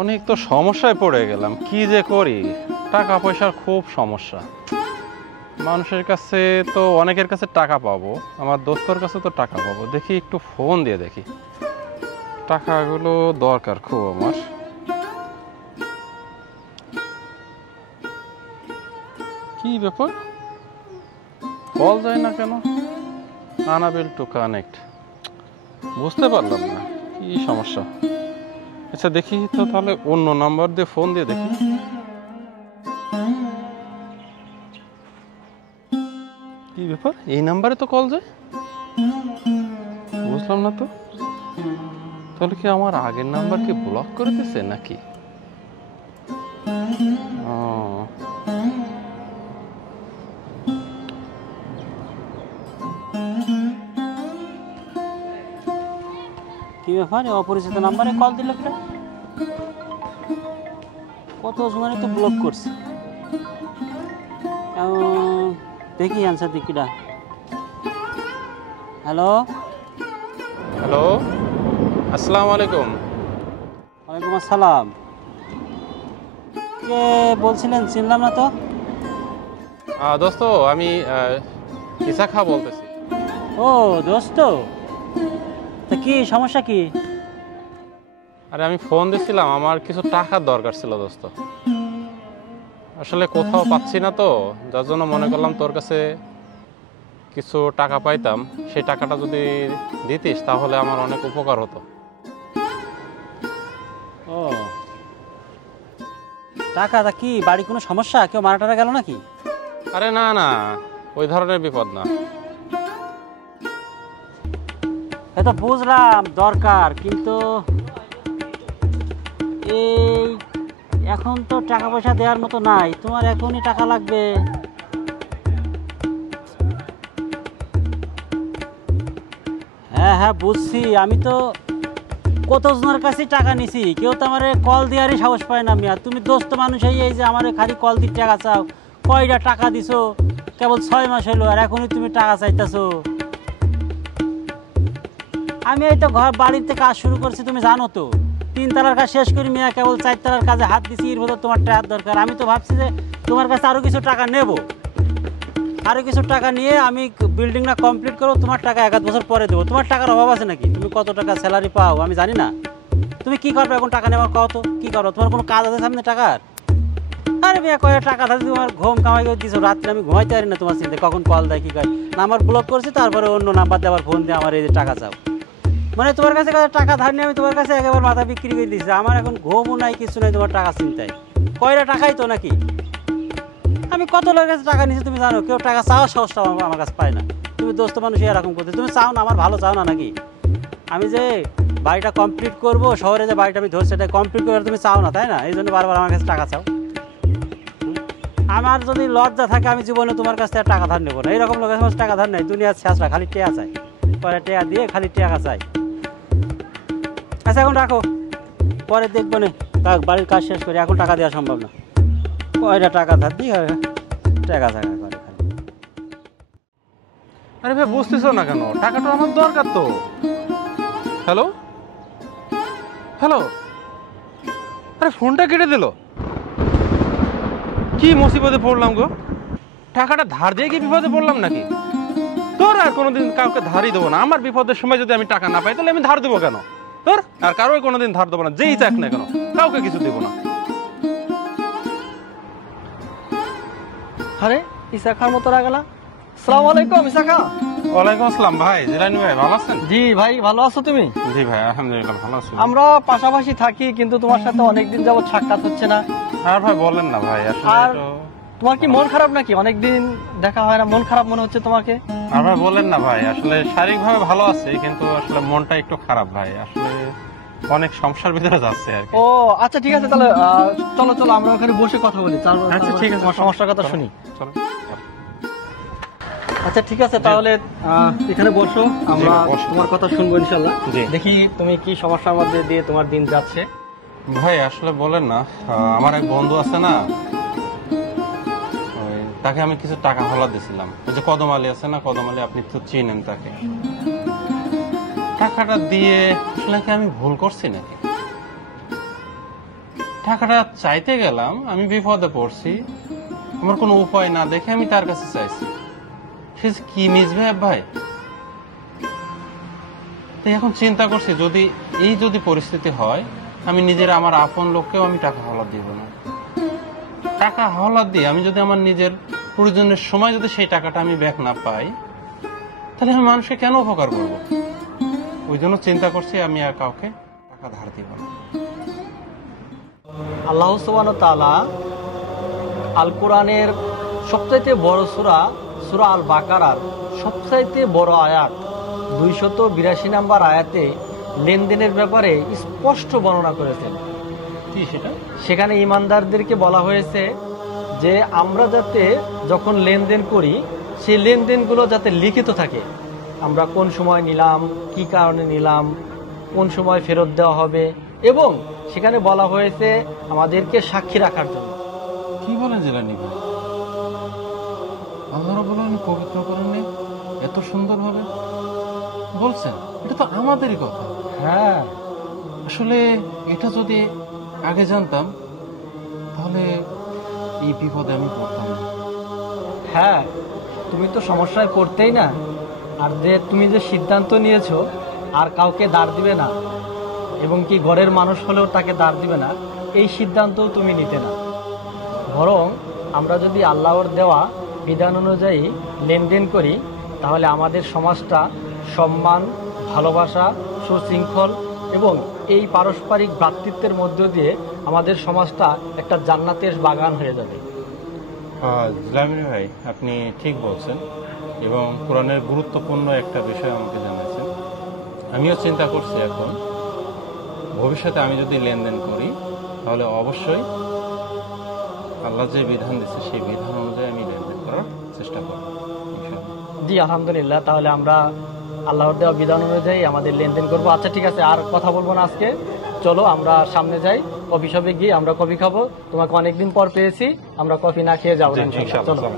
অনেক তো সমস্যায় পড়ে গেলাম, কি যে করি। টাকা পয়সার খুব সমস্যা। মানুষের কাছে তো অনেকের কাছে টাকা পাবো, আমার দোস্তর কাছে তো টাকা পাবো। দেখি একটু ফোন দিয়ে দেখি, টাকাগুলো দরকার খুব আমার। কি ব্যাপার, কল যায় না কেন? আনএবল টু কানেক্ট, বুঝতে পারলাম না কি সমস্যা। আচ্ছা দেখি তো, তাহলে অন্য নাম্বার দিয়ে ফোন দিয়ে দেখি। কি ব্যাপার, এই নাম্বারে তো কল যায়, বুঝলাম না তো। তাহলে কি আমার আগের নাম্বার কি ব্লক করে দিয়েছে নাকি? কি ব্যাপার, অপরিচিত নাম্বারে কল দিল? কত জনের তো ব্লক করছে। দেখি অ্যান্সার দিকিটা। হ্যালো হ্যালো, আসসালামু আলাইকুম। ওয়ালাইকুম আসসালাম। কে বলছিলেন, চিনলাম না তো। দোস্ত, আমি ইসাখা বলতেছি। ও দোস্ত, তা কি সমস্যা কি? আরে আমি ফোন দিছিলাম, আমার কিছু টাকার দরকার ছিল দোস্ত। আসলে কোথাও পাচ্ছি না তো, যার জন্য মনে করলাম তোর কাছে কিছু টাকা পাইতাম, সেই টাকাটা যদি দিতিস তাহলে আমার অনেক উপকার হতো। ও টাকাটা কি, বাড়ি কোনো সমস্যা, কেউ মারা টারা গেল নাকি? আরে না না, ওই ধরনের বিপদ না। এটা বুঝলাম দরকার, কিন্তু এই এখন তো টাকা পয়সা দেওয়ার মতো নাই। তোমার এখনই টাকা লাগবে? হ্যাঁ হ্যাঁ বুঝছি, আমি তো কতজনের কাছে টাকা নিছি, কেউ তো আমার কল দেওয়ারই সাহস পায় না। মিয়া তুমি দোস্ত মানুষ, এই যে আমার খালি কল দিয়ে টাকা চাও। কয়টা টাকা দিছো, কেবল 6 মাস হলো, আর এখনই তুমি টাকা চাইতেছো। আমি এই তো বাড়িতে কাজ শুরু করছি, তুমি জানো তো। 3 তলার কাজ শেষ করি মিয়া, কেবল 4 তলার কাজে হাত দিছি। এর মধ্যে তোমার টাকার দরকার। আমি তো ভাবছি যে তোমার কাছে আরও কিছু টাকা নেব, আরও কিছু টাকা নিয়ে আমি বিল্ডিংটা কমপ্লিট করবো। তোমার টাকা 1 বছর পরে দেবো। তোমার টাকার অভাব আছে নাকি? তুমি কত টাকা স্যালারি পাও আমি জানি না। তুমি কি করবে এখন টাকা নেওয়ার? কত কি করো? তোমার কোনো কাজ আছে সামনে টাকার? আরে মিয়া কয়েক টাকা থাকে, তোমার ঘুম কামাই করে দিছো। রাত্রে আমি ঘুমাইতে পারি না তোমার চিন্তা, কখন কল দেয় কি কয়। নাম্বার ব্লক করছি, তারপরে অন্য নাম্বার দিয়ে আবার ফোন দিয়ে আমার এই যে টাকা চাও। মানে তোমার কাছে টাকা ধার নিয়ে আমি তোমার কাছে একেবারে মাথা বিক্রি করে দিচ্ছি। আমার এখন ঘুমও নাই, কিছু নাই, তোমার টাকা চিন্তায়। কয়টা টাকাই তো নাকি? আমি কত লোকের কাছে টাকা নিচ্ছি তুমি জানো? কেউ টাকা চাওয়ার সাহসটা আমার কাছে পায় না। তুমি দোস্ত মানুষ এরকম করতে, তুমি চাও না আমার ভালো, চাও না নাকি? আমি যে বাড়িটা কমপ্লিট করব, শহরে যে বাড়িটা আমি ধরছি, সেটা কমপ্লিট করে তুমি চাও না, তাই না? এই জন্য বারবার আমার কাছে টাকা চাও। আমার যদি লজ্জা থাকে, আমি জীবনে তোমার কাছ থেকে টাকা ধার নেবো না। এইরকম লোকের কাছে টাকা ধার নেই, দুনিয়ার শেষরা খালি টেয়া চাই, পরে টেয়া দিয়ে খালি টাকা চাই। আচ্ছা এখন রাখো, পরে দেখবো না, বাড়ির কাজ শেষ করি। এখন টাকা দেওয়া সম্ভব না। কয়টা টাকা ধার দিই, টাকা টাকা করে। আরে ভাই বুঝতেছো না কেন? টাকাটা আমার দরকার তো। হ্যালো হ্যালো, আরে ফোনটা কেটে দিল। কি মুসিবতে পড়লাম গো? টাকাটা ধার দিয়ে কি বিপদে পড়লাম নাকি? তোর আর কোনোদিন কাউকে ধারই দেবো না। আমার বিপদের সময় যদি আমি টাকা না পাই, তাহলে আমি ধার দেবো কেন? তোর আর কারোই কোনোদিন ধার দেবো না, যেই চাক না কেন, কাউকে কিছু দেবো না। আরে ইসাখার মতো লাগালা। আসসালামু আলাইকুম ইসাখা। ওয়ালাইকুম আসসালাম ভাই। জিলানী ভাই ভালো আছেন? জি ভাই, ভালো আছো তুমি? জি ভাই আলহামদুলিল্লাহ ভালো আছি। আমরা পাশাপাশি থাকি, কিন্তু তোমার সাথে অনেকদিন যাবত সাক্ষাৎ হচ্ছে না। আর ভাই বলেন না ভাই, আসলে আর তোমার কি মন খারাপ নাকি? অনেকদিন দেখা হয় না, মন খারাপ মনে হচ্ছে তোমাকে। আর ভাই বলেন না ভাই, আসলে শারীরিকভাবে ভালো আছে, কিন্তু আসলে মনটা একটু খারাপ ভাই। আসলে অনেক সমস্যার ভিতরে যাচ্ছে আর কি। ও আচ্ছা ঠিক আছে, তাহলে চলো চলো আমরা ওখানে বসে কথা বলি। আচ্ছা ঠিক আছে, তোমার সমস্যার কথা শুনি। চলো। আচ্ছা ঠিক আছে, তাহলে এখানে বসো, আমরা বসো। তোমার কথা শুনবো ইনশাল্লাহ। জি। দেখি তুমি কি সমস্যার মধ্যে দিয়ে তোমার দিন যাচ্ছে। ভাই আসলে বলেন না, আমার এক বন্ধু আছে না, তাকে আমি কিছু টাকা হলা দিছিলাম। ওই যে কদম আলী আছে না, কদম আলী, আপনি তো চিনেন তাকে। টাকাটা দিয়ে আসলে কি আমি ভুল করছি নাকি? টাকাটা চাইতে গেলাম, আমি বিপদে পড়ছি, আমার কোনো উপায় না দেখে আমি তার কাছে চাইছি। সে যে কি মিশবে ভাই। তাই এখন চিন্তা করছি, যদি পরিস্থিতি হয়, আমি নিজের আমার আপন লোককেও আমি টাকা হাওলাত দিব না। টাকা হাওলাত দিয়ে আমি যদি আমার নিজের প্রয়োজনের সময় যদি সেই টাকাটা আমি ব্যাক না পাই, তাহলে আমি মানুষকে কেন উপকার করব? ওই জন্য চিন্তা করছি আমি আর কাউকে টাকা ধার দিব না। আল্লাহ সুবহানাহু ওয়া তাআলা আল কোরআনের সবচাইতে বড় সূরা সূরা আল বাকারার সবচাইতে বড় আয়াত 282 নম্বর আয়াতে লেনদেনের ব্যাপারে স্পষ্ট বর্ণনা করেছেন। কি সেটা? সেখানে ইমানদারদেরকে বলা হয়েছে যে আমরা যাতে যখন লেনদেন করি সেই লেনদেনগুলো যাতে লিখিত থাকে। আমরা কোন সময় নিলাম, কি কারণে নিলাম, কোন সময় ফেরত দেওয়া হবে, এবং সেখানে বলা হয়েছে আমাদেরকে সাক্ষী রাখার জন্য। কি বলেন জিলানী ভাই? আল্লাহ রাব্বুল আলামিন পবিত্র কোরআনে এত সুন্দরভাবে বলছেন, এটা তো আমাদেরই কথা। হ্যাঁ, আসলে এটা যদি আগে জানতাম তাহলে এই বিপদে আমি পড়তাম না। হ্যাঁ, তুমি তো সমস্যায় পড়তেই না। আর তুমি যে সিদ্ধান্ত নিয়েছো আর কাউকে দাঁড় দিবে না, এবং কি ঘরের মানুষ হলেও তাকে দাঁড় দিবে না, এই সিদ্ধান্তও তুমি নিতে না। বরং আমরা যদি আল্লাহর দেওয়া বিধান অনুযায়ী লেনদেন করি, তাহলে আমাদের সমাজটা সম্মান, ভালোবাসা, সুশৃঙ্খল এবং এই পারস্পরিক ভ্রাতৃত্বের মধ্য দিয়ে আমাদের সমাজটা একটা জান্নাতের বাগান হয়ে যাবে। জিলানী ভাই, আপনি ঠিক বলছেন এবং কোরআনের গুরুত্বপূর্ণ একটা বিষয় আমাকে জানাচ্ছেন। আমিও চিন্তা করছি এখন ভবিষ্যতে আমি যদি লেনদেন করি তাহলে অবশ্যই আল্লাহ যে বিধান দিচ্ছে সেই বিধান অনুযায়ী আমি লেনদেন করার চেষ্টা করব ইনশাআল্লাহ। জি, আলহামদুলিল্লাহ। তাহলে আমরা আল্লাহর দেওয়া বিধান অনুযায়ী আমাদের লেনদেন করব। আচ্ছা, ঠিক আছে, আর কথা বলবো না আজকে। চলো আমরা সামনে যাই, কফি শপে গিয়ে আমরা কফি খাবো। তোমাকে অনেকদিন পর পেয়েছি, আমরা কফি না খেয়ে যাবো না, ইনশাআল্লাহ। চলো।